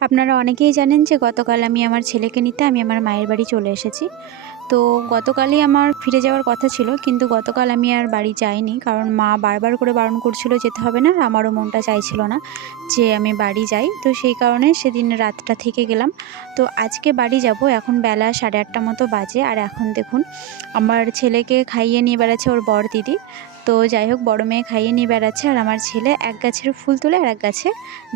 আপনারা অনেকেই জানেন যে গতকাল আমি আমার ছেলেকে নিতে আমি আমার মায়ের বাড়ি চলে এসেছি। তো গতকালই আমার ফিরে যাওয়ার কথা ছিল, কিন্তু গতকাল আমি আর বাড়ি যাইনি, কারণ মা বারবার করে বারণ করছিল যেতে হবে না, আর আমারও মনটা চাইছিল না যে আমি বাড়ি যাই। তো সেই কারণে সেদিন রাতটা থেকে গেলাম। তো আজকে বাড়ি যাব, এখন বেলা 8:30 মতো বাজে, আর এখন দেখুন আমার ছেলেকে খাইয়ে নিয়ে বেড়াচ্ছে ওর বড় দিদি। তো যাই হোক, বড় মেয়ে খাইয়ে নিয়ে বেড়াচ্ছে, আর আমার ছেলে এক গাছের ফুল তুলে আর এক গাছে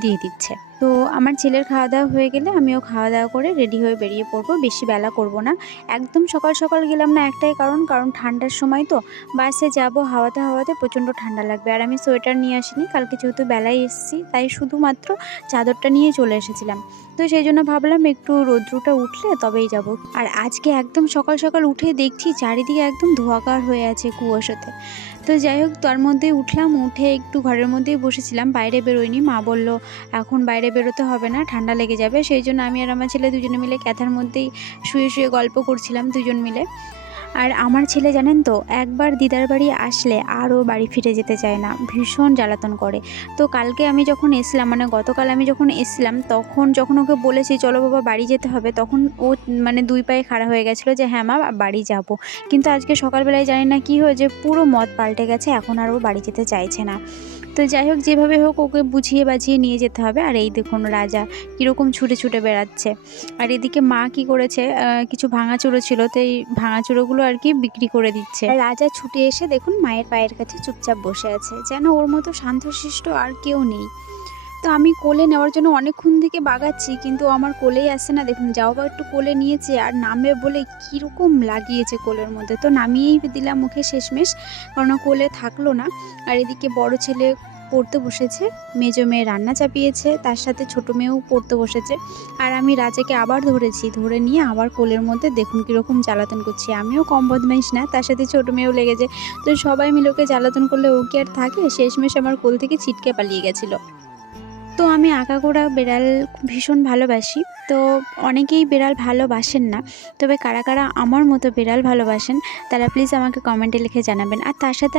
দিয়ে দিচ্ছে। তো আমার ছেলের খাওয়া দাওয়া হয়ে গেলে আমিও খাওয়া দাওয়া করে রেডি হয়ে বেরিয়ে পড়বো, বেশি বেলা করব না। একদম সকাল সকাল গেলাম না, একটাই কারণ ঠান্ডার সময় তো বাসে যাব, হাওয়াতে হাওয়াতে প্রচণ্ড ঠান্ডা লাগবে। আর আমি সোয়েটার নিয়ে আসিনি, কালকে যেহেতু বেলায় এসেছি তাই শুধুমাত্র চাদরটা নিয়ে চলে এসেছিলাম। তো সেই জন্য ভাবলাম একটু রৌদ্রটা উঠলে তবেই যাব। আর আজকে একদম সকাল সকাল উঠে দেখছি চারিদিকে একদম ধোঁয়াকার হয়ে আছে কুয়াশাতে। তো যাই হোক, তার মধ্যেই উঠলাম, উঠে একটু ঘরের মধ্যেই বসেছিলাম, বাইরে বেরোয়নি। মা বলল এখন বাইরে বেরোতে হবে না, ঠান্ডা লেগে যাবে। সেই জন্য আমি আর আমার ছেলে দুজনে মিলে ক্যাথার মধ্যেই শুয়ে শুয়ে গল্প করছিলাম দুজন মিলে। আর আমার ছেলে জানেন তো, একবার দিদার বাড়ি আসলে আরও বাড়ি ফিরে যেতে চায় না, ভীষণ জ্বালাতন করে। তো কালকে আমি যখন এসলাম, মানে গতকাল আমি যখন এসলাম, তখন যখন ওকে বলেছি চলো বাবা বাড়ি যেতে হবে, তখন ও মানে দুই পায়ে খাড়া হয়ে গেছিলো যে হ্যাঁ মা বাড়ি যাব। কিন্তু আজকে সকালবেলায় জানি না কী হয়েছে, পুরো মত পাল্টে গেছে, এখন আর ও বাড়ি যেতে চাইছে না। তো যাই হোক, যেভাবে হোক ওকে বুঝিয়ে বাজিয়ে নিয়ে যেতে হবে। আর এই দেখুন রাজা কীরকম ছুটে ছুটে বেড়াচ্ছে। আর এদিকে মা কি করেছে, কিছু ভাঙাচুরো ছিল, তো এই ভাঙাচুরোগুলো আর কি বিক্রি করে দিচ্ছে। আর রাজা ছুটে এসে দেখুন মায়ের পায়ের কাছে চুপচাপ বসে আছে, যেন ওর মতো শান্তশিষ্ট আর কেউ নেই। তো আমি কোলে নেওয়ার জন্য অনেকক্ষণ থেকে বাগাচ্ছি, কিন্তু আমার কোলেই আসছে না। দেখুন যাও বা একটু কোলে নিয়েছে, আর নামবে বলে কীরকম লাগিয়েছে কোলের মধ্যে, তো নামিয়েই দিলাম মুখে শেষমেশ, কারণ কোলে থাকলো না। আর এদিকে বড় ছেলে পড়তে বসেছে, মেজো মেয়ে রান্না চাপিয়েছে, তার সাথে ছোটো মেয়েও পড়তে বসেছে। আর আমি রাজাকে আবার ধরেছি, ধরে নিয়ে আবার কোলের মধ্যে দেখুন কীরকম জ্বালাতন করছি। আমিও কম বদমাইশ না, তার সাথে ছোটো মেয়েও লেগেছে। তো সবাই মিলে ওকে জ্বালাতন করলে ও কি আর থাকে, শেষমেশ আমার কোল থেকে ছিটকে পালিয়ে গেছিলো। তো আমি আগাগোড়া বেড়াল ভীষণ ভালোবাসি। তো অনেকেই বেড়াল ভালোবাসেন না, তবে কারা কারা আমার মতো বেড়াল ভালোবাসেন তারা প্লিজ আমাকে কমেন্টে লিখে জানাবেন। আর তার সাথে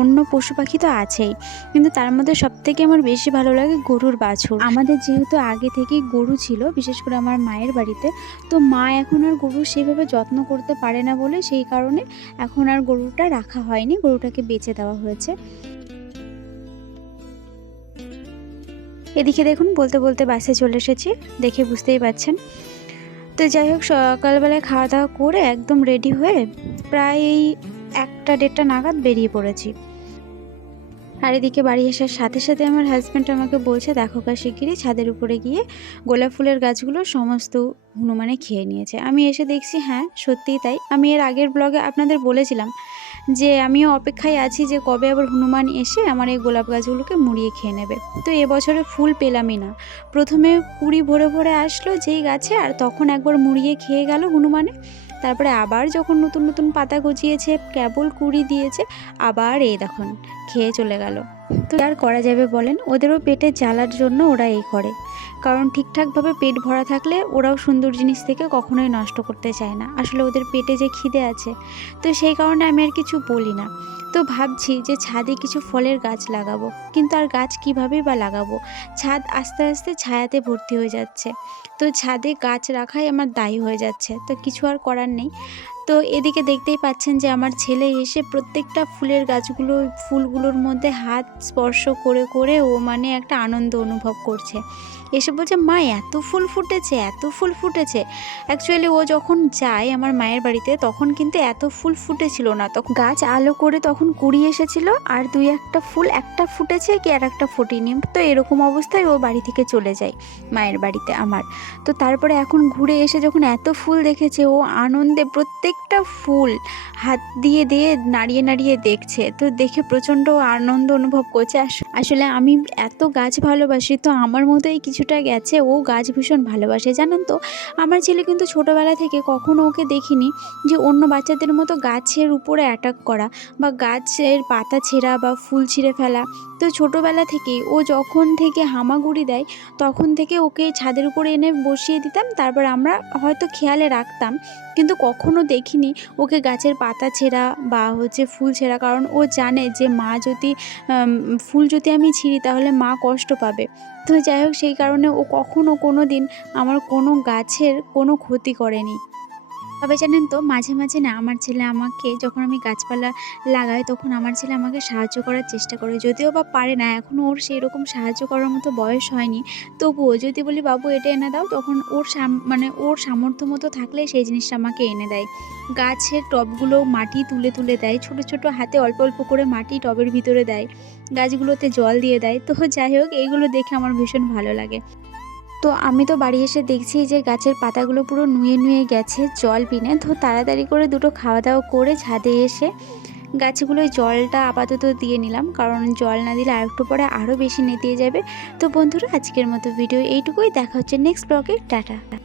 অন্য পশু পাখি তো আছেই, কিন্তু তার মধ্যে সবথেকে আমার বেশি ভালো লাগে গরুর বাছুর। আমাদের যেহেতু আগে থেকেই গরু ছিল, বিশেষ করে আমার মায়ের বাড়িতে, তো মা এখন আর গরু সেভাবে যত্ন করতে পারে না বলে সেই কারণে এখন আর গরুটা রাখা হয়নি, গরুটাকে বেচে দেওয়া হয়েছে। এদিকে দেখুন বলতে বলতে বাসে চলে এসেছি, দেখে বুঝতেই পারছেন। তো যাই হোক, সকালবেলায় খাওয়া দাওয়া করে একদম রেডি হয়ে প্রায় এই 1টা-1:30টা নাগাদ বেরিয়ে পড়েছি। আর এদিকে বাড়ি আসার সাথে সাথে আমার হাজব্যান্ড আমাকে বলছে দেখো শিগগিরই ছাদের উপরে গিয়ে গোলাপ ফুলের গাছগুলো সমস্ত হনুমানে খেয়ে নিয়েছে। আমি এসে দেখছি হ্যাঁ সত্যিই তাই। আমি এর আগের ব্লগে আপনাদের বলেছিলাম যে আমিও অপেক্ষায় আছি যে কবে আবার হনুমান এসে আমার এই গোলাপ গাছগুলোকে মুড়িয়ে খেয়ে নেবে। তো এবছরে ফুল পেলামই না। প্রথমে কুড়ি ভরে ভরে আসলো যেই গাছে, আর তখন একবার মুড়িয়ে খেয়ে গেল হনুমানে। তারপরে আবার যখন নতুন নতুন পাতা গজিয়েছে, কেবল কুড়ি দিয়েছে, আবার এই দেখুন খেয়ে চলে গেল। তো আর করা যাবে বলেন, ওদেরও পেটে জ্বালার জন্য ওরা এই করে, কারণ ঠিকঠাকভাবে পেট ভরা থাকলে ওরাও সুন্দর জিনিস থেকে কখনোই নষ্ট করতে চায় না। আসলে ওদের পেটে যে খিদে আছে, তো সেই কারণে আমি আর কিছু বলি না। তো ভাবছি যে ছাদে কিছু ফলের গাছ লাগাবো, কিন্তু আর গাছ কীভাবেই বা লাগাবো, ছাদ আস্তে আস্তে ছায়াতে ভর্তি হয়ে যাচ্ছে। তো ছাদে গাছ রাখাই আমার দায়ী হয়ে যাচ্ছে, তো কিছু আর করার নেই। তো এদিকে দেখতেই পাচ্ছেন যে আমার ছেলে এসে প্রত্যেকটা ফুলের গাছগুলো ফুলগুলোর মধ্যে হাত স্পর্শ করে করে ও মানে একটা আনন্দ অনুভব করছে। এসে বলছে মা এত ফুল ফুটেছে, এত ফুল ফুটেছে। অ্যাকচুয়ালি ও যখন যায় আমার মায়ের বাড়িতে তখন কিন্তু এত ফুল ফুটেছিল না, তখন গাছ আলো করে তখন কুড়ি এসেছিল, আর দুই একটা ফুল একটা ফুটেছে কি আর একটা ফোটেনি। তো এরকম অবস্থায় ও বাড়ি থেকে চলে যায় মায়ের বাড়িতে আমার। তো তারপরে এখন ঘুরে এসে যখন এত ফুল দেখেছে, ও আনন্দে প্রত্যেকটা ফুল হাত দিয়ে দিয়ে নাড়িয়ে নাড়িয়ে দেখছে। তো দেখে প্রচণ্ড আনন্দ অনুভব করছে। আসলে আমি এত গাছ ভালোবাসি, তো আমার মতোই কিছুটা গেছে ও গাছ ভীষণ ভালোবাসে জানেন তো। আমার ছেলে কিন্তু ছোটোবেলা থেকে কখনো ওকে দেখিনি যে অন্য বাচ্চাদের মতো গাছের উপরে অ্যাটাক করা বা গাছের পাতা ছেঁড়া বা ফুল ছিঁড়ে ফেলা। তো ছোটোবেলা থেকেই ও যখন থেকে হামাগুড়ি দেয় তখন থেকে ওকে ছাদের উপরে এনে বসিয়ে দিতাম, তারপর আমরা হয়তো খেয়ালে রাখতাম, কিন্তু কখনো দেখিনি ওকে গাছের পাতা ছেঁড়া বা ফুল ছেঁড়া। কারণ ও জানে যে মা যদি ফুল যদি আমি ছিঁড়ি তাহলে মা কষ্ট পাবে। তো যাই হোক, সেই কারণে ও কখনো কোনো দিন আমার কোনো গাছের কোনো ক্ষতি করেনি। তবে জানেন তো, মাঝে, মাঝে না আমার ছেলে আমাকে, যখন আমি গাছপালা লাগাই তখন আমার ছেলে আমাকে সাহায্য করার চেষ্টা করে। যদিও বা পারে না, এখনো ওর সেইরকম সাহায্য করার মতো বয়স হয়নি। তবুও যদি বলি, "বাবু এটা এনে দাও", তখন ওর মানে ওর সামর্থ্য মতো থাকলে সেই জিনিসটা আমাকে এনে দেয়। গাছের টবগুলো মাটি তুলে, তুলে দেয়। ছোট, ছোট হাতে অল্প, অল্প করে মাটি টবের ভিতরে দেয়। গাছগুলোতে জল দিয়ে দেয়। তো যাই হোক, এইগুলো দেখে আমার ভীষণ ভালো লাগে। তো আমি তো বাড়ি এসে দেখছি যে গাছের পাতাগুলো পুরো নুয়ে, নুয়ে গেছে জল বিনে। তো তাড়াতাড়ি করে দুটো খাওয়া-দাওয়া করে ছাদে এসে গাছগুলোয় জলটা আপাতত দিয়ে নিলাম। কারণ জল না দিলে আরেকটু পরে আরও বেশি নেতিয়ে যাবে। তো বন্ধুরা, আজকের মতো ভিডিও এইটুকুই। দেখা হচ্ছে নেক্সট ব্লগে। টাটা।